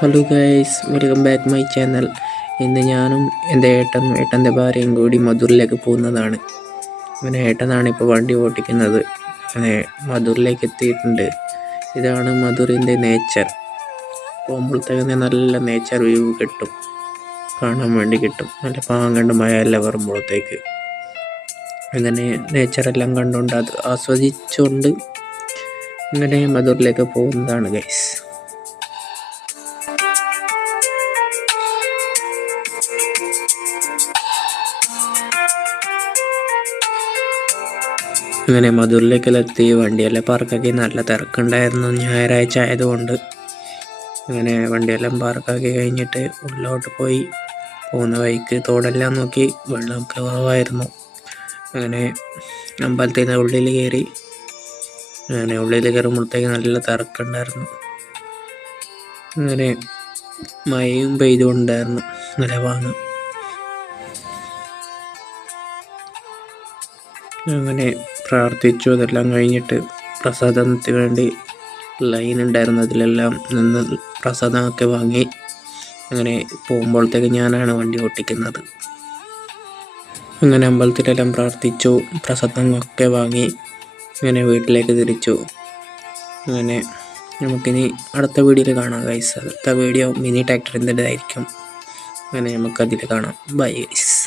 Hello guys, welcome back my channel. ഇന്ന് ഞാനും എൻ്റെ ഏട്ടൻ്റെ ഭാര്യയും കൂടി മധുറിലേക്ക് പോകുന്നതാണ്. അങ്ങനെ ഏട്ടനാണ് ഇപ്പോൾ വണ്ടി ഓടിക്കുന്നത്. അങ്ങനെ മധുറിലേക്ക് എത്തിയിട്ടുണ്ട്. ഇതാണ് മധുറിൻ്റെ നേച്ചർ. പോകുമ്പോഴത്തേക്ക് നല്ല നേച്ചർ വ്യൂ കിട്ടും, കാണാൻ വേണ്ടി കിട്ടും. നല്ല പാങ്ങണ്ട് മഴയെല്ലാം വരുമ്പോഴത്തേക്ക് അങ്ങനെ നേച്ചറെല്ലാം കണ്ടുകൊണ്ട് അത് ആസ്വദിച്ചുകൊണ്ട് അങ്ങനെ മധുറിലേക്ക് പോകുന്നതാണ് ഗൈസ്. അങ്ങനെ മധുറിലേക്കെല്ലാം എത്തി. വണ്ടിയെല്ലാം പാർക്കാക്കി. നല്ല തിരക്കുണ്ടായിരുന്നു, ഞായറാഴ്ച ആയതുകൊണ്ട്. അങ്ങനെ വണ്ടിയെല്ലാം പാർക്കാക്കി കഴിഞ്ഞിട്ട് ഉള്ളിലോട്ട് പോയി. പോകുന്ന വഴിക്ക് തോടെല്ലാം നോക്കി, വെള്ളമൊക്കെ കുറവായിരുന്നു. അങ്ങനെ അമ്പലത്തിൻ്റെ ഉള്ളിൽ കയറി. അങ്ങനെ ഉള്ളിൽ കയറുമ്പോഴത്തേക്ക് നല്ല തിരക്കുണ്ടായിരുന്നു. അങ്ങനെ മഴയും പെയ്തുകൊണ്ടായിരുന്നു, നല്ല വാങ്ങ. അങ്ങനെ പ്രാർത്ഥിച്ചു. അതെല്ലാം കഴിഞ്ഞിട്ട് പ്രസാദത്തിന് വേണ്ടി ലൈൻ ഉണ്ടായിരുന്നു, അതിലെല്ലാം നിന്ന് പ്രസാദമൊക്കെ വാങ്ങി. അങ്ങനെ പോകുമ്പോഴത്തേക്ക് ഞാനാണ് വണ്ടി ഓടിക്കുന്നത്. അങ്ങനെ അമ്പലത്തിലെല്ലാം പ്രാർത്ഥിച്ചു, പ്രസാദമൊക്കെ വാങ്ങി അങ്ങനെ വീട്ടിലേക്ക് തിരിച്ചു. അങ്ങനെ നമുക്കിനി അടുത്ത വീഡിയോയിൽ കാണാം ഗൈസ്. അടുത്ത വീഡിയോ മിനി ട്രാക്ടറിൻ്റെതായിരിക്കും. അങ്ങനെ നമുക്കതിൽ കാണാം. Bye guys.